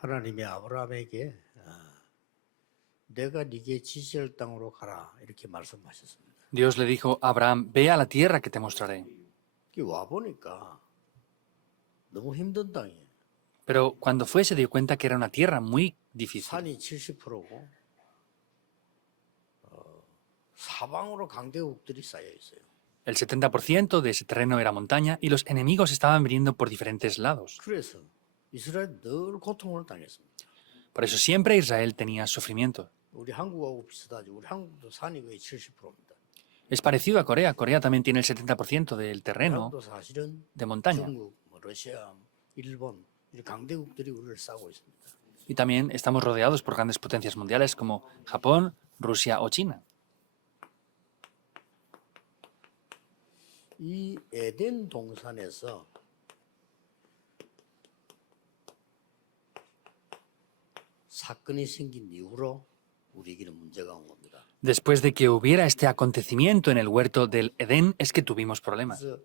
하나님이 아브라함에게 내가 네게 지시할 땅으로 가라 이렇게 말씀하셨습니다. Dios le dijo a Abraham, ve a la tierra que te mostraré. 와 보니까 너무 힘든 땅이에요. Pero cuando fue se dio cuenta que era una tierra muy difícil. 산이 70%고 사방으로 강대국들이 쌓여 있어요. El 70% de ese terreno era montaña y los enemigos estaban viniendo por diferentes lados. 그래서 이스라엘 늘 고통을 당했습니다. Por eso siempre Israel tenía sufrimiento. 우리 한국하고 비슷하죠. 우리 한국도 산이 거의 70%입니다. Es parecido a Corea. Corea también tiene el 70% del terreno 한국도 사실은 de montaña. 중국, 러시아, 일본 이 강대국들이 우리를 싸고 있습니다. Y también estamos rodeados por grandes potencias mundiales como Japón, Rusia o China. 이 에덴 동산에서 사건이 생긴 이후로 우리에게는 문제가 온 겁니다. Después de que hubiera este acontecimiento en el huerto del Edén, es que tuvimos problemas. 그래서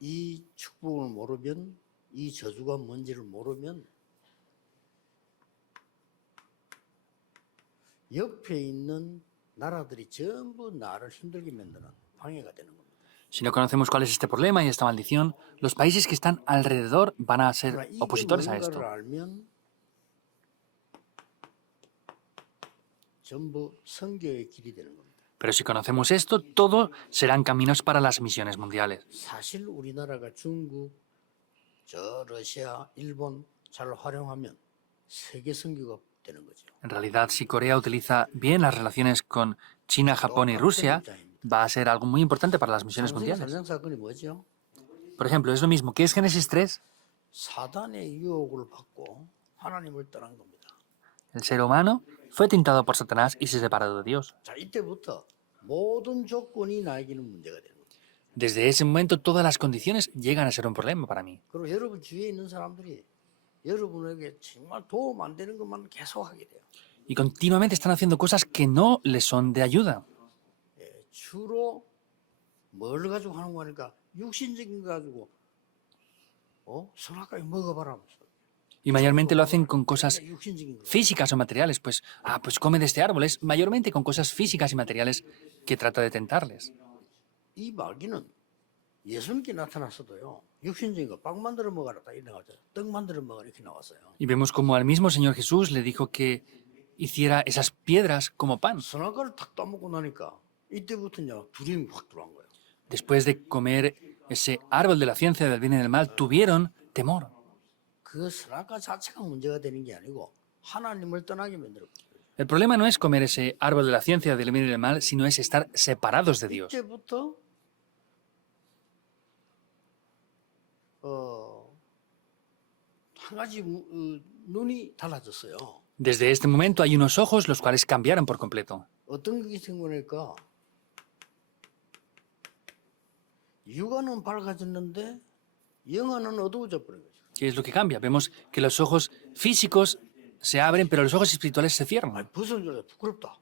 이 축복을 모르면, 이 저주가 뭔지를 모르면 옆에 있는 나라들이 전부 나를 힘들게 만드는 방해가 되는 겁니다. Si no conocemos cuál es este problema y esta maldición, los países que están alrededor van a ser 그러나 이게 opositores a esto. 뭔가를 알면 전부 선교의 길이 되는 겁니다. Pero si conocemos esto, todo serán caminos para las misiones mundiales. 사실 우리나라가 중국, 저 러시아, 일본 잘 활용하면 세계 선교가 되는 거죠. En realidad, si Corea utiliza bien las relaciones con China, Japón y Rusia, va a ser algo muy importante para las misiones mundiales. 산생 사건이 뭐죠? Por ejemplo, es lo mismo. ¿Qué es Génesis 3? 사단의 유혹을 받고 하나님을 떠난 겁니다. El ser humano fue tentado por Satanás y se separó de Dios. 자, 이때부터 모든 조건이 나에게는 문제가 되는 겁니다. Desde ese momento, todas las condiciones llegan a ser un problema para mí. 그리고 여러분 주위에 있는 사람들이 여러분에게 정말 도움 안 되는 것만 계속 하게 돼요. Y continuamente están haciendo cosas que no les son de ayuda. 주로 뭘 가지고 하는 거니까 육신적인 거 가지고 선악과에 먹어봐라. Y mayormente lo hacen con cosas 육신적인 거. físicas o materiales. Pues come de este árbol. Es mayormente con cosas físicas y materiales que trata de tentarles. 이 마귀는 예수님께 나타났어도요. 육신적인 거 빵 만들어 먹어라 딱 이렇게 나왔죠. 떡 만들어 먹어라 이렇게 나왔어요. Y vemos como al mismo Señor Jesús le dijo que hiciera esas piedras como pan. 선악과를 탁 따먹고 나니까 이때부터 이제 두려움이 확 들어간 거예요. Después de comer ese árbol de la ciencia del bien y del mal, tuvieron temor. 그 선악과 자체가 문제가 되는 게 아니고 하나님을 떠나게 만들어. El problema no es comer ese árbol de la ciencia del bien y del mal, sino es estar separados de Dios. 이때부터 한 가지 눈이 달라졌어요. Desde este momento hay unos ojos los cuales cambiaron por completo. 어떤 게 생기니까 육안은 밝아졌는데 영안은 어두워져 버린 거죠. ¿Qué es lo que cambia? Vemos que los ojos físicos se abren, pero los ojos espirituales se cierran. 벗은 줄 부끄럽다.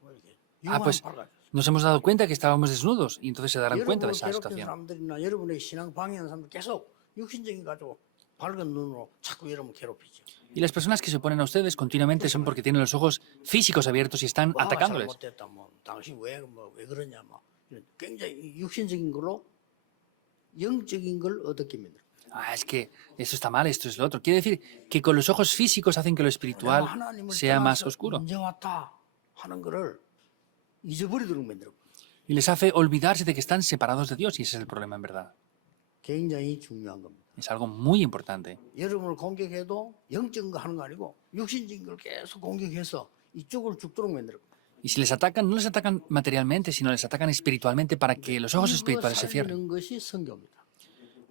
영안은 Pues 밝아졌어. nos hemos dado cuenta que estábamos desnudos y entonces se darán cuenta de 여러분을 esa 괴롭힌 situación. 사람들이나 여러분의 신앙 방해하는 사람들 계속 육신적인 가지고 밝은 눈으로 자꾸 여러분 괴롭히죠. Y las personas que se oponen a ustedes continuamente son porque tienen los ojos físicos abiertos y están atacándoles. 잘못됐다. 당신 왜 그러냐 굉장히 육신적인 걸로 영적인 걸 얻게 만들어. Es que esto está mal, esto es lo otro. Quiere decir que con los ojos físicos hacen que lo espiritual sea más oscuro. 언제 왔다 하는 거를 잊어버리도록 만들어. Y les hace olvidarse de que están separados de Dios y ese es el problema en verdad. 굉장히 중요한 겁니다. Es algo muy importante. 여러분을 공격해도 영적인 거 하는 거 아니고 육신적인 걸 계속 공격해서 이쪽을 죽도록 만들어. Y si les atacan, no les atacan materialmente, sino les atacan espiritualmente para que los ojos espirituales se cierren. 살리는 것이 선교입니다.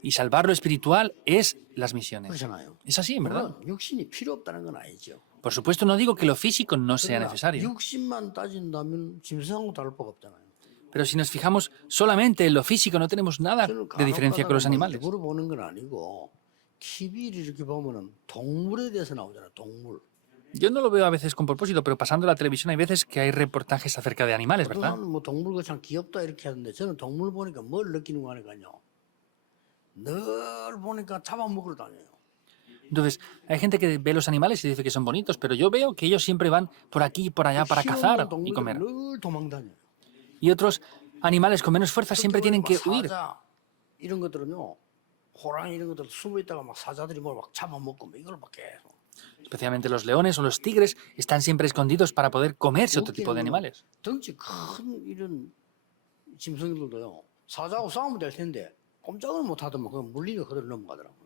Y salvar lo espiritual es las misiones. 그렇잖아요. Es así, en verdad. 물론 육신이 필요 없다는 건 아니죠. Por supuesto, no digo que lo físico no sea 그러나 necesario. 육신만 따진다면 짐승하고 다를 바가 없잖아요. Pero si nos fijamos solamente en lo físico, no tenemos nada de diferencia con los animales. 물어보는 건 아니고 TV를 이렇게 보면은 동물에 대해서 나오잖아요. 동물. Yo no lo veo a veces con propósito, pero pasando la televisión hay veces que hay reportajes acerca de animales, ¿verdad? 뭐 동물과 참 귀엽다 이렇게 하는데 저는 동물 보니까 뭘 느끼는 거 하니까요. 늘 보니까 잡아먹으러 다녀요. Entonces, hay gente que ve los animales y dice que son bonitos, pero yo veo que ellos siempre van por aquí y por allá para cazar 힘없는 y 동물들 comer. 늘 도망다녀요. Y otros animales con menos fuerza 특히 siempre 우리 tienen 막 que huir. 사자 이런 것들은요, 호랑이 이런 것들 숨어 있다가 막 사자들이 뭘 막 잡아먹고 뭐 이걸 막 계속. Especialmente los leones o los tigres están siempre escondidos para poder comerse otro tipo de 웃기는 거는 animales. 덩치 큰 이런 짐승들도요, 사자하고 싸우면 될 텐데 꼼짝을 못 하더만 그냥 물리고 그대로 넘어가더라고요.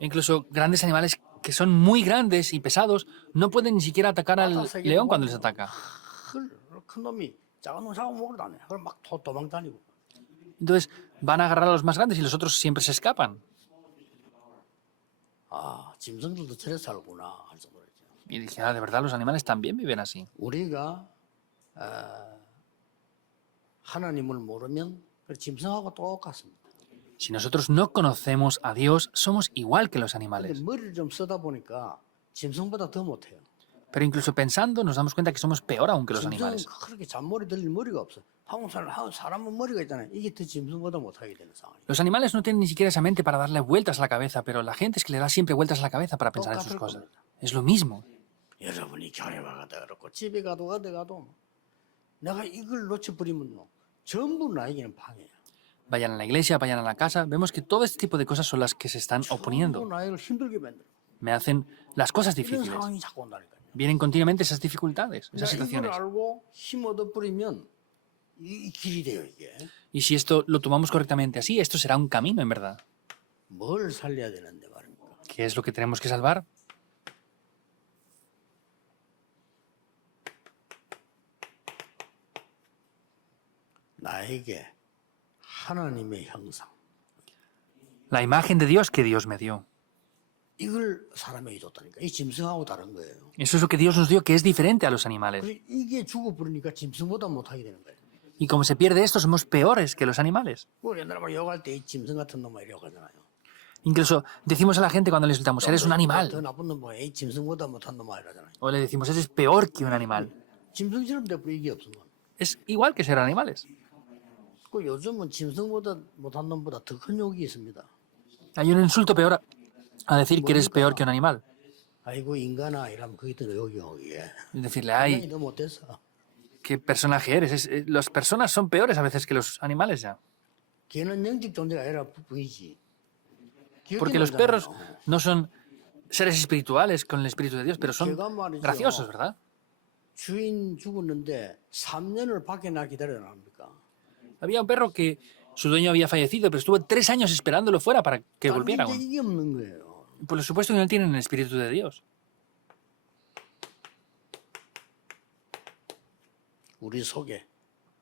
Incluso grandes animales que son muy grandes y pesados no pueden ni siquiera atacar al 바다색에 león cuando les 보면 ataca. 큰 놈이 작은 놈 잡아먹으러 다녀. 그럼 막 도망다니고. Entonces van a agarrar a los más grandes y los otros siempre se escapan. 아, 짐승들도 저래 살구나 할 정도로. Y dije, de verdad, los animales también viven así. 우리가 하나님을 모르면 그 짐승하고 똑같습니다. Si nosotros no conocemos a Dios, somos igual que los 근데 animales. 머리를 좀 쓰다 보니까 짐승보다 더 못해요. Pero incluso pensando nos damos cuenta que somos peor aún que los 짐승은 animales. 그렇게 잔머리 들릴 머리가 없어. 한국 사람은 머리가 있잖아요. 이게 더 짐승보다 못하게 되는 상황이에요. Los animales no tienen ni siquiera esa mente para darle vueltas a la cabeza, pero la gente es que le da siempre vueltas a la cabeza para pensar en sus cosas. Es lo mismo. 여러분이 교회 와가다 그렇고 집에 가도 어디 가도 내가 이걸 놓쳐버리면 전부 나에게는 방해야. Vayan a la iglesia, vayan a la casa, vemos que todo este tipo de cosas son las que se están 전부 oponiendo. 나를 힘들게 만들어. Me hacen las cosas 이런 difíciles. 상황이 자꾸 온다니까요. Vienen continuamente esas dificultades, esas 내가 이걸 situaciones. 알고 힘 얻어버리면 이 길이 돼요 이게. Y si esto lo tomamos correctamente así, esto será un camino en verdad. 뭘 살려야 되는데 말입니까? ¿Qué es lo que tenemos que salvar? 나에게 하나님의 형상. La imagen de Dios que Dios me dio. 이걸 사람에게 줬다니까. 이 짐승하고 다른 거예요. Eso es lo que Dios nos dio, que es diferente a los animales. 그래서 이게 죽어버리니까 짐승보다 못하게 되는 거예요. Y como se pierde esto, somos peores que los animales. 우리 옛날에 막 욕할 때 이 짐승 같은 놈아 이라고 하잖아요. Incluso decimos a la gente cuando le insultamos, eres un 더 animal. 나쁜 놈아, 이 짐승보다 못한 놈아 이러잖아요. O le decimos, eres peor que un animal. 짐승처럼 돼버려 이게 없으면. Es igual que ser animales. 그 요즘은 짐승보다 못한 놈보다 더 큰 욕이 있습니다. Hay un insulto peor a decir que eres peor que un animal. 아이고 인간아 이러면 그게 더 욕이요 이게. Y decirle, 인간이 ay, 더 못됐어. qué personaje eres. Las personas son peores a veces que los animales ya. 걔는 영적 존재가 아니라 부이지. Porque los perros no son seres espirituales con el espíritu de Dios, pero son graciosos, ¿verdad? 주인 죽었는데 3년을 밖에 나 기다려야 합니까? Había un perro que su dueño había fallecido, pero estuvo 3 años esperándolo fuera para que 딴 volviera. 게 이게 없는 거예요. Por supuesto que no tienen el espíritu de Dios. 우리 속에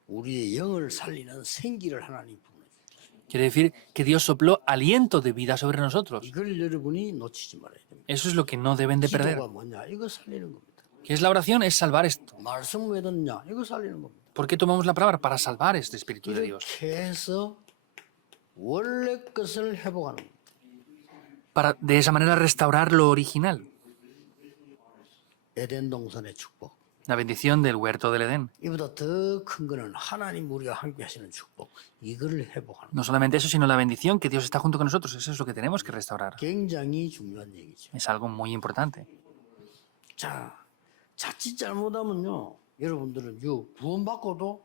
우리의 영을 살리는 생기를 하나님 부어주세요. Quiere decir que Dios sopló aliento de vida sobre nosotros. 이걸 여러분이 놓치지 말아야 됩니다. Eso es lo que no deben de perder. 기도가 뭐냐? 이거 살리는 겁니다. ¿Qué es la oración? Es salvar esto. 말씀 왜 듣냐? 이거 살리는 겁니다. ¿Por qué tomamos la palabra? Para salvar este espíritu de Dios. 이렇게 해서 원래 것을 회복하는 겁니다. Para de esa manera restaurar lo original. 에덴 동산의 축복. La bendición del huerto del Edén. 이보다 더 큰 거는 하나님 우리와 함께 하시는 축복. 이걸 회복하는 No solamente eso, sino la bendición que Dios está junto con nosotros. Eso es lo que tenemos que restaurar. 굉장히 중요한 얘기죠. Es algo muy importante. 자, 자칫 잘못하면요. 여러분들은 구원받고도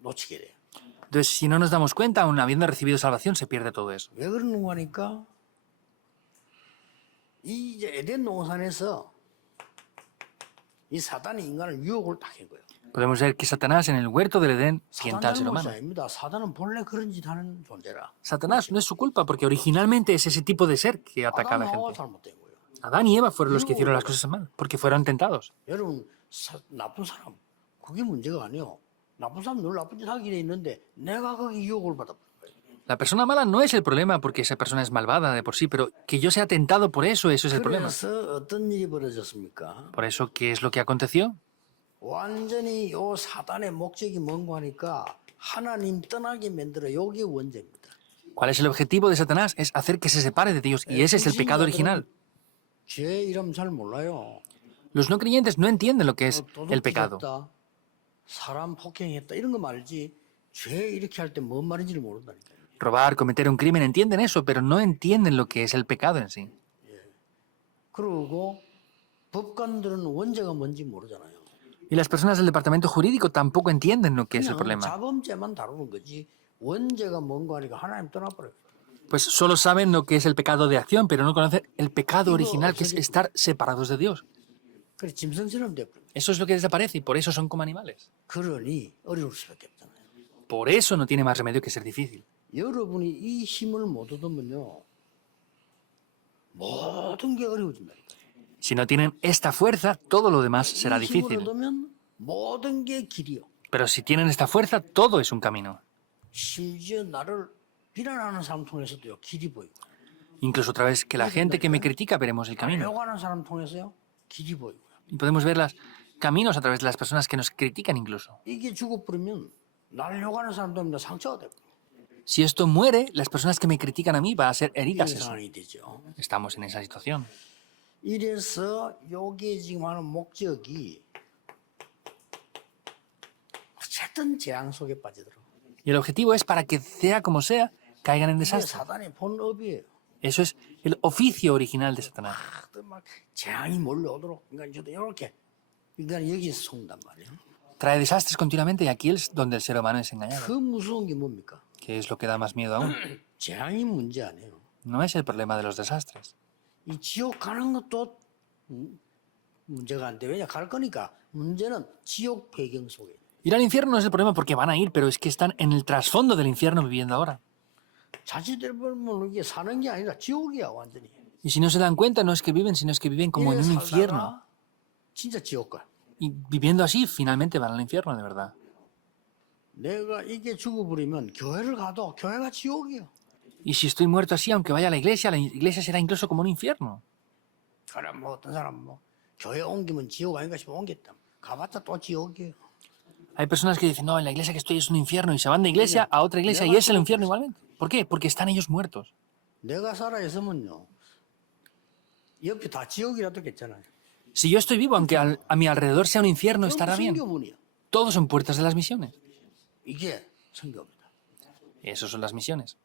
놓치게 돼요. Entonces, si no nos damos cuenta, aun habiendo recibido salvación, se pierde todo eso. 왜 그러는 거니까 이 이제 에덴 동산에서 이 사단이 인간을 유혹을 딱 한 거예요. Podemos ver que Satanás en el huerto del Edén tienta al 사단은 ser 잘못이 humano. 아닙니다. 사단은 본래 그런 짓 하는 존재라. Satanás no es su culpa, porque originalmente es ese tipo de ser que ataca a la 아담하고 gente. 잘못된 거예요. Adán y Eva fueron los que hicieron las cosas mal, porque fueron tentados. 여러분 나쁜 사람 그게 문제가 아니에요. 나쁜 사람 늘 나쁜 짓 하게 돼 있는데 내가 거기 유혹을 받아버린 거예요. La persona mala no es el problema porque esa persona es malvada de por sí, pero que yo sea tentado por eso, eso es el problema. 그래서 어떤 일이 벌어졌습니까? Por eso, ¿qué es lo que aconteció? 완전히 요 사단의 목적이 뭔가 하니까 하나님 떠나게 만들어 요게 원죄입니다. ¿Cuál es el objetivo de Satanás? Es hacer que se separe de Dios, y ese es el pecado original. 죄 이름 잘 몰라요. Los no creyentes no entienden lo que es el pecado. 도둑질했다, 사람 폭행했다 이런 거 말지 죄 이렇게 할 때 뭔 말인지를 모른다니까요. Robar, cometer un crimen, entienden eso, pero no entienden lo que es el pecado en sí. 그리고 법관들은 원죄가 뭔지 모르잖아요. Y las personas del departamento jurídico tampoco entienden lo que es el 그냥 problema. 자범죄만 다루는 거지 원죄가 뭔가 하니까 하나님 떠나버려요. Pues solo saben lo que es el pecado de acción, pero no conocen el pecado Digo, original, que es 없어지- estar separados de Dios. 그래 짐승처럼 돼버려. Eso es lo que desaparece y por eso son como animales. 그러니 어려울 수밖에 없잖아요. Por eso no tiene más remedio que ser difícil. 여러분이 이 힘을 못 얻으면요 모든 게 어려워진다. Si no tienen esta fuerza, todo lo demás será 이 힘을 difícil. 얻으면 모든 게 길이요. Pero si tienen esta fuerza, todo es un camino. 심지어 나를 비난하는 사람 통해서도요 길이 보이고 Incluso otra vez que la gente que me critica veremos el camino. 욕하는 사람 통해서요 길이 보이고요. Y podemos ver los caminos a través de las personas que nos critican incluso. 이게 죽어버리면 나를 욕하는 사람 때문에 상처가 되고 Si esto muere, las personas que me critican a mí van a ser 이런 heridas. Eso. 상황이 되죠. Estamos en esa situación. 이래서 요게 지금 하는 목적이 어쨌든 재앙 속에 빠지더라고요. Y el objetivo es para que sea como sea, caigan en 이게 desastre. 사단의 본업이에요. Eso es el oficio original de Satanás. 막 재앙이 몰려오도록 인간이 저도 이렇게 인간이 여기서 속는단 말이에요. Trae desastres continuamente y aquí es donde el ser humano es engañado. 그 무서운 게 뭡니까? Que es lo que da más miedo aún. 재앙이 문제 아니에요. No es el problema de los desastres. 이 지옥 가는 것도 문제가 안 돼. 왜냐 갈 거니까. 문제는 지옥 배경 속에. Ir al infierno no es el problema porque van a ir, pero es que están en el trasfondo del infierno viviendo ahora. 자칫들 보면 이게 사는 게 아니라 지옥이야 완전히. Y si no se dan cuenta, no es que viven, sino es que viven como en un 이래 infierno. 살다가 진짜 지옥 가. Y viviendo así, finalmente van al infierno, de verdad. 내가 이게 죽어버리면 교회를 가도 교회가 지옥이야. Y si estoy muerto así, aunque vaya a la iglesia será incluso como un infierno. 그래 뭐 어떤 사람 뭐 교회 옮기면 지옥 아닌가 싶어 옮겼다. 가봤자 또 지옥이에요. Hay personas que dicen, no, en la iglesia que estoy es un infierno, y se van de iglesia a otra iglesia y es el infierno igualmente. ¿Por qué? Porque están ellos muertos. 내가 살아 있으면요. 옆에 다 지옥이라도 괜찮아요. Si yo estoy vivo, aunque a mi alrededor sea un infierno, 전부 estará bien. 성교문이야. Todos son puertas de las misiones. 이게 성교입니다. Esas son las misiones.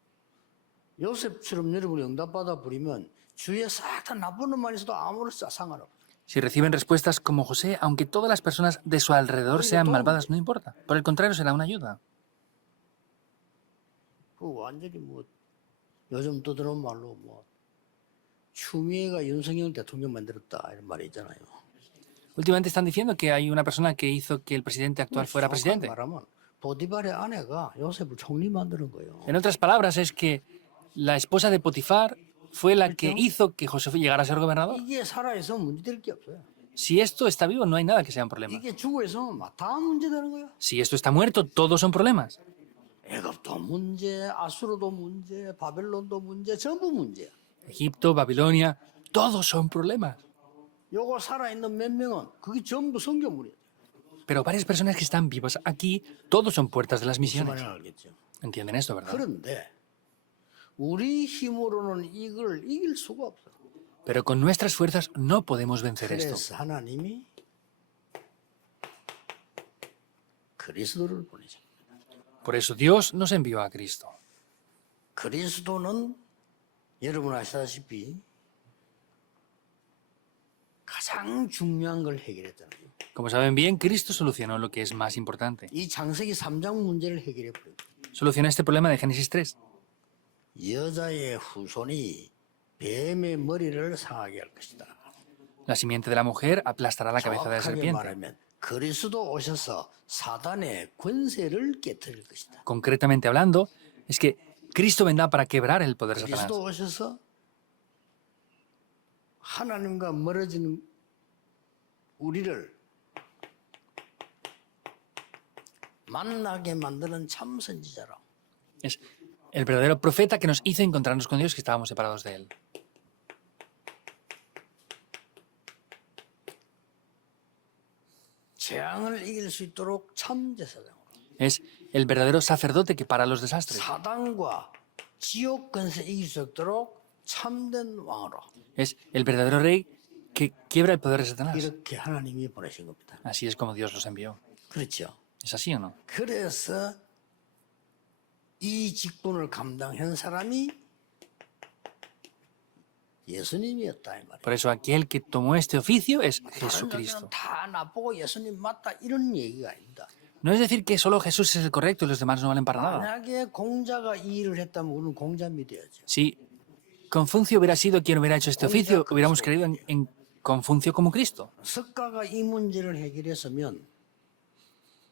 요셉처럼 여러분이 응답받아 버리면 주위에 싹 다 나쁜 놈만 있어도 아무런 상관없어. Si reciben respuestas como José, aunque todas las personas de su alrededor sean malvadas, no importa. Por el contrario, será una ayuda. 그 완전히 뭐 요즘 떠드는 말로 뭐 추미애가 윤석열 대통령 만들었다 이런 말이 있잖아요. Últimamente están diciendo que hay una persona que hizo que el presidente actual fuera 정확하게 presidente. 말하면 보디발의 아내가 요셉을 총리 만드는 거예요. En otras palabras, es que la esposa de Potifar fue la que hizo que José llegara a ser gobernador. 이게 살아있으면 문제될 게 없어요. Si esto está vivo, no hay nada que sea un problema. 이게 죽어있으면 막 다 문제되는 거예요. Si esto está muerto, todos son problemas. 애굽도 문제, 아수르도 문제, 바벨론도 문제, 전부 문제야. Egipto, Babilonia, todos son problemas. 요거 살아있는 몇 명은 그게 전부 성교물이야. Pero varias personas que están vivas aquí, todos son puertas de las 무슨 misiones. 말인지 알겠죠? ¿Entienden esto, verdad? 그런데 우리 힘으로는 이걸 이길 수가 없어. Pero con nuestras fuerzas no podemos vencer esto. 그래서 하나님이 그리스도를 보내죠. Por eso Dios nos envió a Cristo. 그리스도는 여러분 아시다시피 가장 중요한 걸 해결했잖아요. Como saben bien, Cristo solucionó lo que es más importante. 이 창세기 3장 문제를 해결해버려요. Solucionó este problema de Génesis 3. 여자의 후손이 뱀의 머리를 상하게 할 것이다. La simiente de la mujer aplastará la cabeza de la 정확하게 serpiente. 말하면 그리스도 오셔서 사단의 권세를 깨뜨릴 것이다. Concretamente hablando, es que Cristo vendrá para quebrar el poder de Satanás. 그리스도 오셔서 하나님과 멀어지는 우리를 만나게 만드는 참 선지자라. Es el verdadero profeta que nos hizo encontrarnos con Dios, que estábamos separados de Él. 재앙을 이길 수 있도록 참 제사장으로. Es el verdadero sacerdote que para los desastres. 사단과 지옥 권세 이길 수 있도록 참된 왕으로. Es el verdadero rey que quiebra el poder de Satanás. 이렇게 하나님이 보내신 겁니다. Así es como Dios los envió. 그렇죠. ¿Es así o no? 그래서 이 직분을 감당한 사람이 예수님이었다 이 말이에요. Por eso aquel que tomó este oficio es 다른 Jesucristo. 자들은 다 나쁘고 예수님 맞다 이런 얘기가 아닙니다. No es decir que solo Jesús es el correcto y los demás no valen para nada. 만약에 공자가 이 일을 했다면 우리는 공자 믿어야죠. Si Confucio hubiera sido quien hubiera hecho este oficio, hubiéramos creído en Confucio como Cristo. 석가가 이 문제를 해결했으면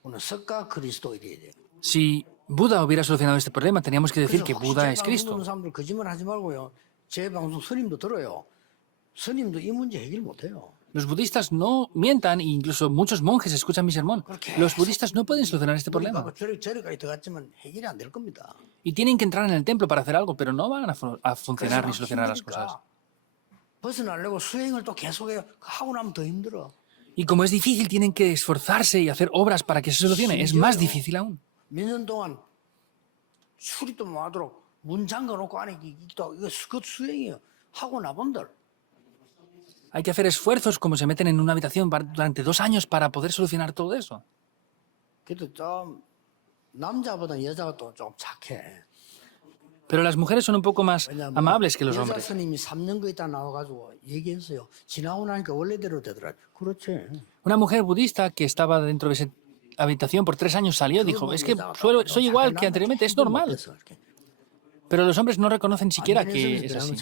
우리는 석가 그리스도 이래야 돼요. Si Buda hubiera solucionado este problema, teníamos que decir que Buda es 제 방송 Cristo. 듣는 사람들 거짓말 하지 말고요. 제 방송 스님도 들어요. 스님도 이 문제 해결 못해요. Los budistas no mientan, e incluso muchos monjes escuchan mi sermón. Los budistas no pueden solucionar este problema. 저리까지 들어갔지만 해결이 안 될 겁니다. Y tienen que entrar en el templo para hacer algo, pero no van a funcionar ni solucionar las cosas. 벗어나려고 수행을 또 계속해요. 하고 나면 더 힘들어. Y como es difícil, tienen que esforzarse y hacer obras para que se solucione. Es más difícil aún. 몇 년 동안 출입도 못 하도록 문 잠가놓고 안에 있기도 이거 그것 수행이에요. 하고 나본들. Hay que hacer esfuerzos como se meten en una habitación durante 2 años para poder solucionar todo eso. 그래도 좀 남자보다 여자가 또 좀 착해. Pero las mujeres son un poco más 왜냐하면 amables que los 여자 hombres. 스님이 3년 거 있다 나와가지고 얘기했어요. 지나고 나니까 원래대로 되더라. 그렇지. Una mujer budista que estaba dentro de esa habitación por 3 años salió y dijo, es que soy igual que anteriormente, es normal. Pero los hombres no reconocen siquiera que es así.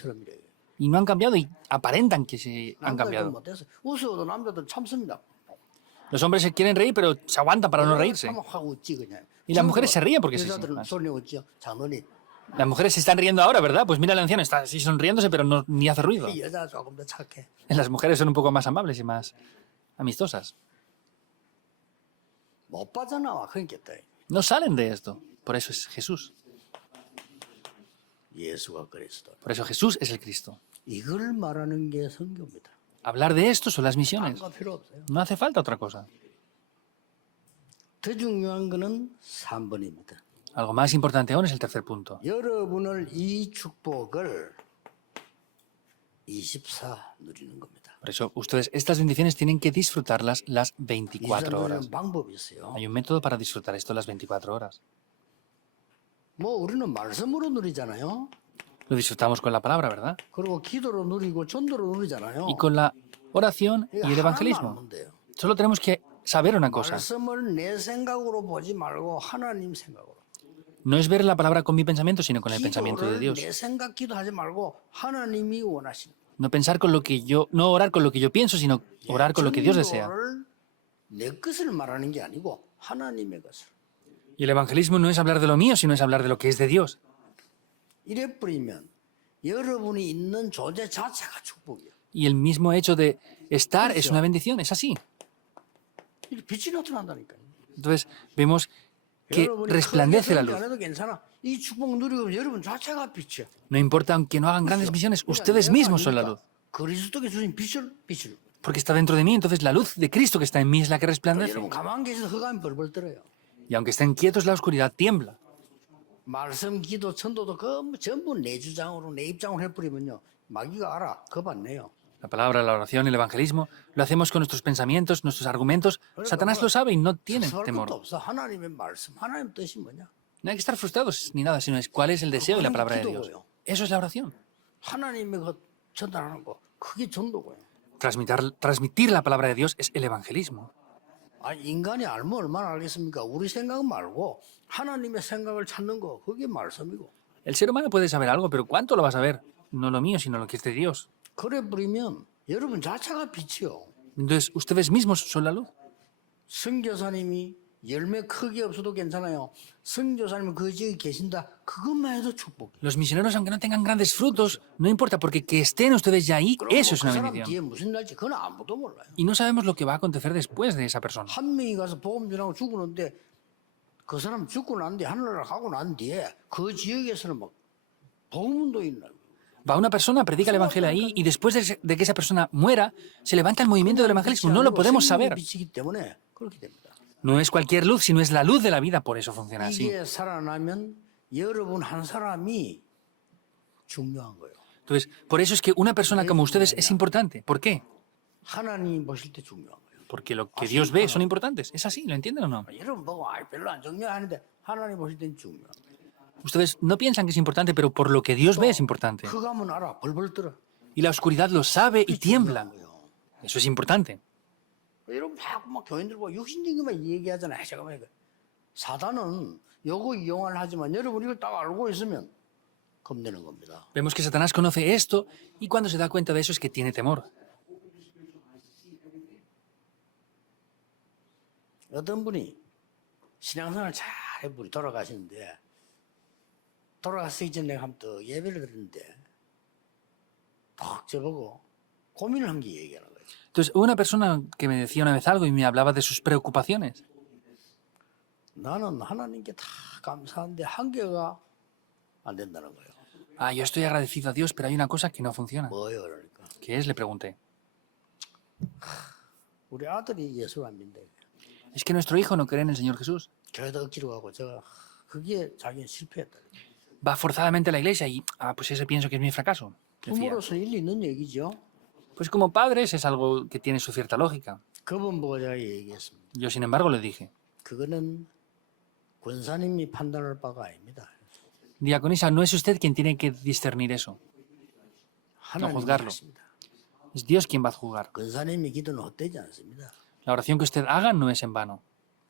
Y no han cambiado y aparentan que se han cambiado. 웃어도 남자들 참습니다. Los hombres se quieren reír, pero se aguantan para no reírse. 하고 웃지 그냥. Y las mujeres se ríen porque se 여자들은 소리 웃지요. 장로님. Las mujeres se están riendo ahora, ¿verdad? Pues mira, el anciano está así sonriéndose, pero no, ni hace ruido. 여자 조금 더 착해. Las mujeres son un poco más amables y más amistosas. 못 빠져나와 그러니까 No salen de esto. Por eso es Jesús. 예수가 그리스도. Por eso Jesús es el Cristo. 이걸 말하는 게 선교입니다. Hablar de esto son las misiones. 딴거 필요 없어요. No hace falta otra cosa. 더 중요한 거는 3번입니다. Algo más importante aún es el tercer punto. 여러분을 이 축복을 24 누리는 겁니다. Por eso ustedes estas bendiciones tienen que disfrutarlas las 24 horas. 누리는 방법이 있어요. Hay un método para disfrutar esto las 24 horas. 뭐 우리는 말씀으로 누리잖아요. Lo disfrutamos con la palabra, ¿verdad? 그리고 기도로 누리고 전도로 누리잖아요. Y con la oración y el 하나만 evangelismo. 알면 돼요. Solo tenemos que saber una cosa. 말씀을 내 생각으로 보지 말고 하나님 생각으로. No es ver la palabra con mi pensamiento, sino con el pensamiento de 기도를 Dios. 내 생각 기도하지 말고 하나님이 원하시는. No pensar con lo que yo, no orar con lo que yo pienso, sino orar con lo que Dios desea. 전도를 내 것을 말하는 게 아니고 하나님의 것을. Y el evangelismo no es hablar de lo mío, sino es hablar de lo que es de Dios. 이래 뿌리면 여러분이 있는 존재 자체가 축복이에요. Y el mismo hecho de estar es una bendición, es así. 이렇게 빛이 나타난다니까요. Entonces vemos que 여러분이 resplandece la 크게 luz. 안 해도 괜찮아. 이 축복 누리고 여러분 자체가 빛이야. No importa aunque no hagan grandes misiones, ustedes mismos son la luz. 그리스도께 주신 빛을. Porque está dentro de mí, entonces la luz de Cristo que está en mí es la que resplandece. 여러분 가만히 계셔서 흑암이 벌벌 떨어요. Y aunque estén quietos, la oscuridad tiembla. 말씀, 기도, 전도도 전부 내 주장으로 내 입장으로 해버리면요. 마귀가 알아. 겁 안 내요. La palabra, la oración, el evangelismo, lo hacemos con nuestros pensamientos, nuestros argumentos. Satanás lo sabe y no tiene 할 것도 temor. 없어. 하나님의 말씀, 하나님 뜻이 뭐냐? No hay que estar frustrados ni nada, sino es cuál es el deseo y la palabra de Dios. Eso es la oración. 하나님의 그 전달하는 거 그게 전도고요. Transmitir la palabra de Dios es el evangelismo. 아, 인간이 알면 얼마나 알겠습니까? 우리 생각 말고 하나님의 생각을 찾는 거 그게 말씀이고. El ser humano puede saber algo, pero ¿cuánto lo va a saber? No lo mío, sino lo que es de Dios. 그래 버리면 여러분 자체가 빛이요. Entonces, ustedes mismos son la luz. 선교사님이 열매 크게 없어도 괜찮아요. 선교사님 그 지역에 계신다. 그것만 해도 축복이에요. Los misioneros, aunque no tengan grandes frutos, no importa, porque que estén ustedes ya ahí, eso es 그 una 사람 bendición. 뒤에 무슨 날지 그건 아무도 몰라요. Y no sabemos lo que va a acontecer después de esa persona. 한 명이 가서 복음 전하고 죽었는데 그 사람 죽고 난 뒤에 하늘나라 가고 난 뒤에 그 지역에서는 막 복음도 있나. Va una persona, predica el evangelio ahí, y después de que esa persona muera, se levanta el movimiento del evangelismo. No lo podemos saber. 빛이기 때문에 그렇게 됩니다. No es cualquier luz, sino es la luz de la vida, por eso funciona así. 이게 살아나면 여러분 한 사람이 중요한 거예요. Entonces, por eso es que una persona como ustedes es importante. ¿Por qué? 하나님 보실 때 중요한 거예요. Porque lo que Dios ve son importantes. ¿Es así? ¿Lo entienden o no? 여러분 보고 별로 안 중요하는데 하나님 보실 땐 중요한 거예요. Ustedes no piensan que es importante, pero por lo que Dios ve es importante. 흑암은 알아. 벌벌 떨어. Y la oscuridad lo sabe y tiembla. Eso es importante. 여러분 자꾸 막 교인들 보고 육신적인만 얘기하잖아요. 잠깐만, 사단은 요거 이용을 하지만 여러분 이걸 딱 알고 있으면 겁내는 겁니다. Vemos que Satanás conoce esto y cuando se da cuenta de eso es que tiene temor. 어떤 분이 신앙생활 잘 해보니 돌아가시는데 돌아가시기 전에 한번 또 예배를 드렸는데 딱 저보고 고민을 한 게 얘기하는 거예요. Entonces, hubo una persona que me decía una vez algo y me hablaba de sus preocupaciones. 나는 하나님께 다 감사한데 한 개가 안 된다는 거예요. Ah, yo estoy agradecido a Dios, pero hay una cosa que no funciona. 뭐예요, 그러니까? ¿Qué es? Le pregunté. 우리 아들이 예수를 안 믿는데 Es que nuestro hijo no cree en el Señor Jesús. 교회도 억지로 가고 제가 그게 자기는 실패했다. Va forzadamente a la iglesia y, pues ese pienso que es mi fracaso. Decía. 부모로서 일리 있는 얘기죠. Pues como padres es algo que tiene su cierta lógica. 그분 보고 제가 얘기했습니다. Yo, sin embargo, le dije, 그거는 권사님이 판단할 바가 아닙니다. diaconisa, no es usted quien tiene que discernir eso. 하나님이 juzgarlo. 하십니다. Es Dios quien va a juzgar. 권사님의 기도는 헛되지 않습니다. La oración que usted haga no es en vano.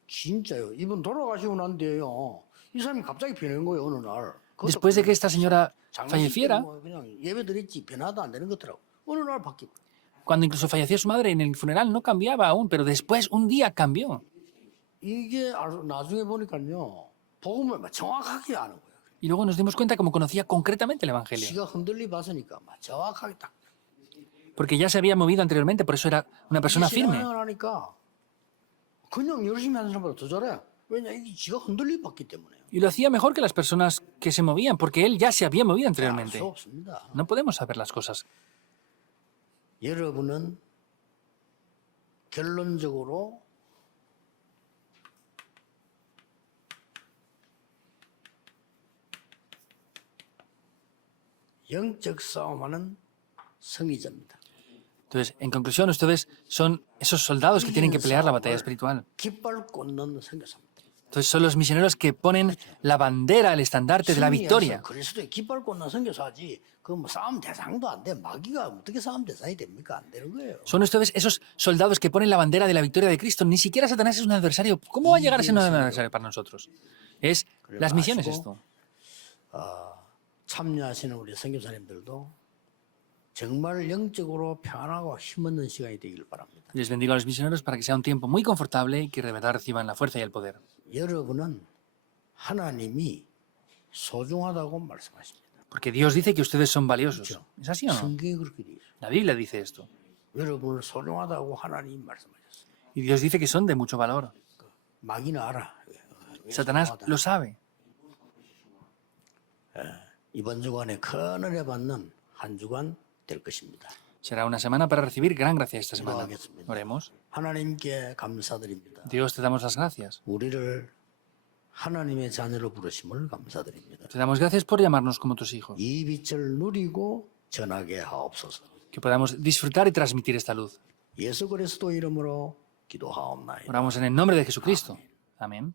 진짜요. 이분 돌아가시고 난 뒤에요. 이 사람이 갑자기 변한 거예요, 어느 날. Después de que esta señora 장례식 falleciera, 때 뭐 그냥 예배 드렸지 변화도 안 되는 것더라고. 어느 날 바뀌고. cuando incluso falleció su madre en el funeral no cambiaba aún, pero después un día cambió. 이게 나중에 보니까요. 복음을 막 정확하게 아는 거예요. Y luego nos dimos cuenta como conocía concretamente el Evangelio. 지가 흔들리 봤으니까 막 정확하게 딱. Porque ya se había movido anteriormente, por eso era una persona firme. 신앙을 하니까 그냥 열심히 하는 사람보다 더 잘해. 왜냐 이게 지가 흔들리 봤기 때문에. Y lo hacía mejor que las personas que se movían, porque él ya se había movido 알 anteriormente. 수 없습니다. No podemos saber las cosas. 여러분은 결론적으로 영적 싸움하는 성의자입니다. Entonces, en conclusión, ustedes son esos soldados que tienen que pelear la batalla espiritual. 깃발 꽂는 선교사입니다. Entonces, son los misioneros que ponen la bandera, el estandarte de la victoria. 그리스도의 깃발 꽂는 선교사지. 그 뭐 싸움 대상도 안 돼. 마귀가 어떻게 싸움 대상이 됩니까? 안 되는 거예요. Son ustedes esos soldados que ponen la bandera de la victoria de Cristo. Ni siquiera Satanás es un adversario. ¿Cómo va a llegar a ser un adversario para nosotros? Es las misiones esto. 참여하시는 우리 선교사님들도 정말 영적으로 평안하고 힘없는 시간이 되길 바랍니다. Les bendigo a los misioneros para que sea un tiempo muy confortable y que de verdad reciban la fuerza y el poder. 여러분은 하나님이 소중하다고 말씀하십니다. Porque Dios dice que ustedes son valiosos. ¿Es así o no? 성경이 그렇게 되어 있어요. La Biblia dice esto. 여러분을 소중하다고 하나님이 말씀하셨어요. Y Dios dice que son de mucho valor. 마귀는 알아. Satanás lo sabe. 이번 주간에 큰 은혜 받는 한 주간 될 것입니다. Será una semana para recibir gran gracia esta semana. 기도하겠습니다. Oremos. 하나님께 감사드립니다. Dios, te damos las gracias. 우리를 하나님의 자녀로 부르심을 감사드립니다. Te damos gracias por llamarnos como tus hijos. 이 빛을 누리고 전하게 하옵소서. Que podamos disfrutar y transmitir esta luz. 예수 그리스도 이름으로 기도하옵나이다. Oramos en el nombre de Jesucristo. Amén.